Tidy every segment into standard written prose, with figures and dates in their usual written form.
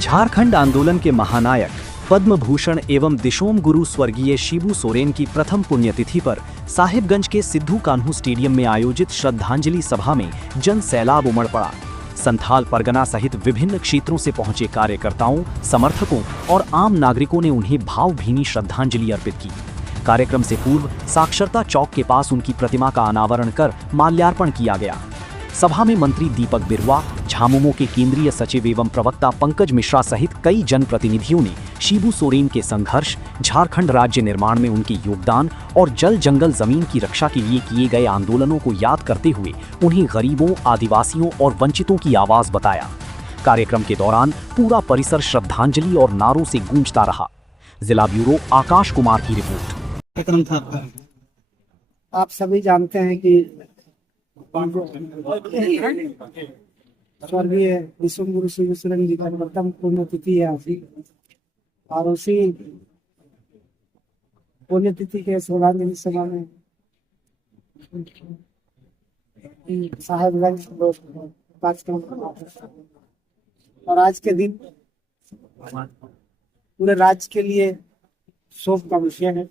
झारखंड आंदोलन के महानायक पद्म भूषण एवं दिशोम गुरु स्वर्गीय शिबू सोरेन की प्रथम पुण्यतिथि पर साहिबगंज के सिद्धू कान्हू स्टेडियम में आयोजित श्रद्धांजलि सभा में जन सैलाब उमड़ पड़ा। संथाल परगना सहित विभिन्न क्षेत्रों से पहुंचे कार्यकर्ताओं, समर्थकों और आम नागरिकों ने उन्हें भावभीनी श्रद्धांजलि अर्पित की। कार्यक्रम से पूर्व साक्षरता चौक के पास उनकी प्रतिमा का अनावरण कर माल्यार्पण किया गया। सभा में मंत्री दीपक बिरुआ, झामुमो के केंद्रीय सचिव एवं प्रवक्ता पंकज मिश्रा सहित कई जनप्रतिनिधियों ने शिबू सोरेन के संघर्ष, झारखंड राज्य निर्माण में उनके योगदान और जल जंगल जमीन की रक्षा के लिए किए गए आंदोलनों को याद करते हुए उन्हें गरीबों, आदिवासियों और वंचितों की आवाज बताया। कार्यक्रम के दौरान पूरा परिसर श्रद्धांजलि और नारों से गूंजता रहा। जिला ब्यूरो आकाश कुमार की रिपोर्ट। आप सभी जानते हैं कि स्वर्गीय दिशोम गुरु शिबू सोरेन जी का प्रथम पुण्यतिथि है आज, और उसी पुण्यतिथि के श्रद्धांजलि सभा में साहिबगंज कार्यक्रम, और आज के दिन पूरे राज्य के लिए शोक का विषय है।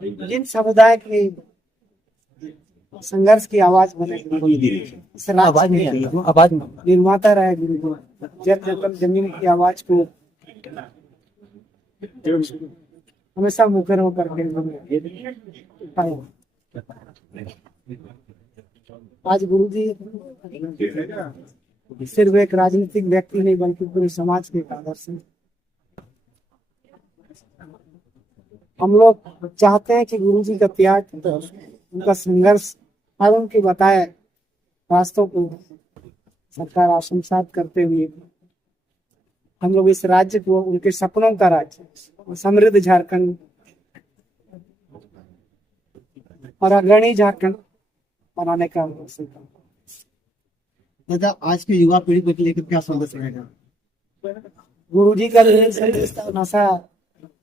जिन समुदाय की संघर्ष की आवाज बने, आवाज निर्माता रहे गुरु, जल जंगल जमीन की आवाज को हमेशा मुखर होकर आज गुरु जी सिर्फ एक राजनीतिक व्यक्ति नहीं बल्कि पूरे समाज के एक आदर्श है। हम लोग चाहते हैं कि गुरु जी का त्याग, उनका संघर्ष और उनके बताए रास्तों को सरकार आत्मसात करते हुए हम लोग इस राज्य को, उनके सपनों का राज्य, समृद्ध झारखंड और अग्रणी झारखंड बनाने का दादा, आज के युवा पीढ़ी को लेकर क्या संदेश रहेगा? गुरु जी का नशा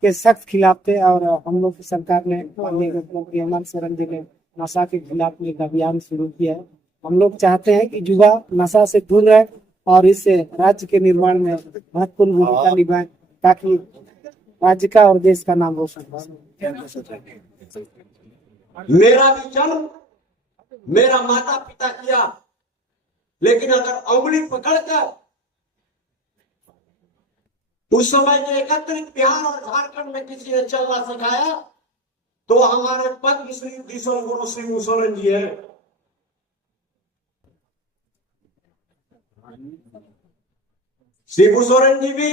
के सख्त खिलाफ थे, और हम लोग की सरकार ने हेमंत सोरेन जी ने नशा के खिलाफ एक अभियान शुरू किया है। हम लोग चाहते हैं कि युवा नशा से दूर रहे और इससे राज्य के निर्माण में महत्वपूर्ण भूमिका निभाए, ताकि राज्य का और देश का नाम रोशन हो। मेरा भी जन्म मेरा माता पिता किया, लेकिन अगर उंगली पकड़कर उस समय के एकत्रित बिहार और झारखंड में किसी ने चलना सिखाया तो हमारे पद्म श्री दिशोम गुरु शिबू सोरेन जी है। शिबू सोरेन जी भी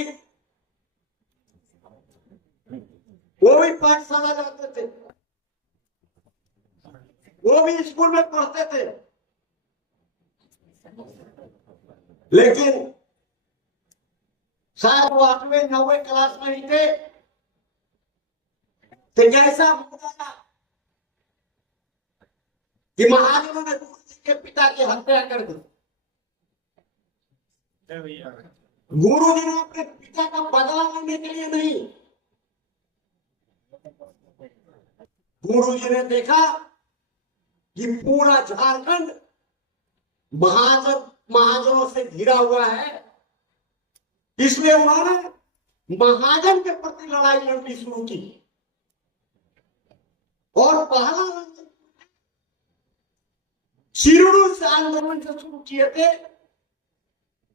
वो भी पाठशाला जाते थे, वो भी स्कूल में पढ़ते थे, लेकिन शायद वो 8वें 9वें क्लास में ही थे तो जैसा बताया कि महाजनों ने गुरु जी के पिता की हत्या कर दी। गुरु जी ने अपने पिता का बदला लेने के लिए नहीं, गुरु जी ने देखा कि पूरा झारखंड महाजनों से घिरा हुआ है, इसलिए उन्होंने महाजन के प्रति लड़ाई लड़नी शुरू की। और पहला शिरूर से आंदोलन से शुरू किए थे,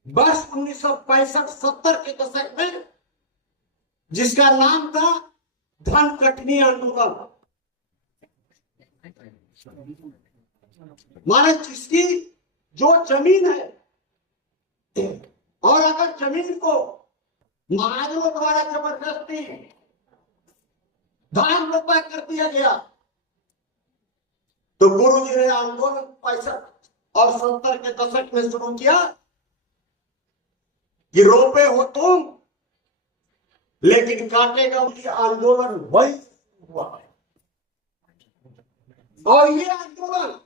वर्ष 1965-70 के दशक में, जिसका नाम था धन कटनी आंदोलन। माने जिसकी जो जमीन है, और अगर जमीन को महाजनों द्वारा जबरदस्ती धान रोपा कर दिया गया तो गुरु जी ने आंदोलन 65 और 70 के दशक में शुरू किया कि रोपे हो तुम लेकिन काटेगा उनकी आंदोलन वही हुआ। और ये आंदोलन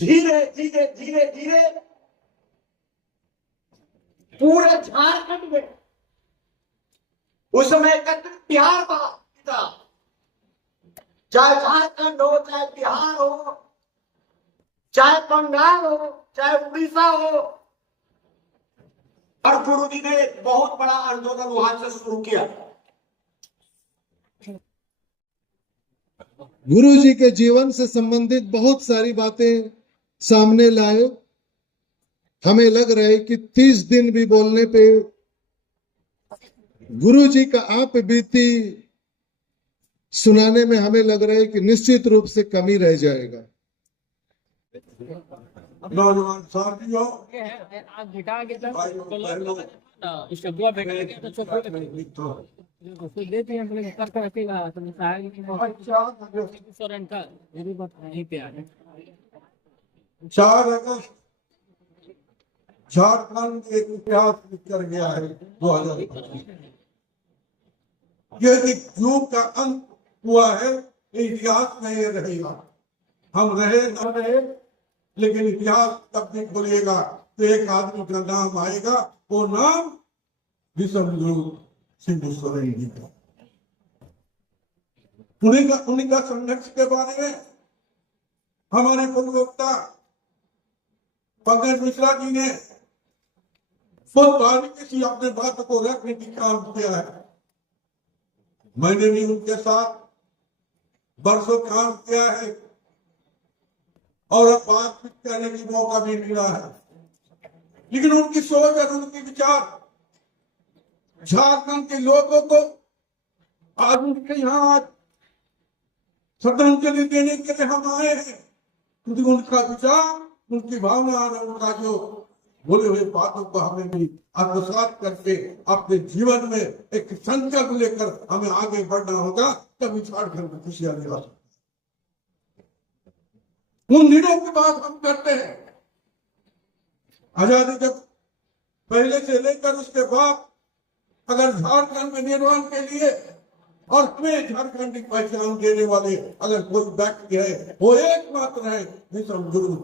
धीरे धीरे धीरे धीरे पूरे झारखंड में, उस समय एकत्रित बिहार था, चाहे झारखंड हो चाहे बिहार हो चाहे बंगाल हो, चाहे उड़ीसा हो। और गुरु जी ने एक बहुत बड़ा आंदोलन वहां से शुरू किया। गुरु जी के जीवन से संबंधित बहुत सारी बातें सामने लाए। हमें लग रहा है कि 30 दिन भी बोलने पे गुरु जी का आप बीती सुनाने में हमें लग रहा है कि निश्चित रूप से कमी रह जाएगा। नौजवान साथियों, चार अगस्त झारखंड एक इतिहास लिख कर गया है 2025। यदि युग का अंत हुआ है, इतिहास में ये रहेगा। हम रहे न रहे, लेकिन इतिहास तब भी खुलेगा तो एक आदमी का नाम आएगा, वो नाम विश्वगुरु शिबू सोरेन जी का। उन्हीं का संघर्ष के बारे में हमारे पूर्ववक्ता पंकज मिश्रा जी ने बहुत बारीकी से अपने बात को रखने की काम किया है। मैंने भी उनके साथ बरसों काम किया है और अब बात करने की मौका भी मिला है, लेकिन उनकी सोच और उनके विचार झारखंड के लोगों को आज उनके यहाँ श्रद्धांजलि देने के लिए हम आए हैं, क्योंकि उनका विचार, उनकी भावना और उनका जो बोले हुए बातों को हमें भी आत्मसात करके अपने जीवन में एक संकल्प लेकर हमें आगे बढ़ना होगा, तभी झारखंड में खुशियां ला सकते। उन दिनों की बात हम करते हैं, आजादी जब पहले से लेकर उसके बाद अगर झारखंड में निर्माण के लिए और हमें झारखंड की पहचान देने वाले अगर कोई व्यक्ति है, वो एकमात्र है विश्वगुरु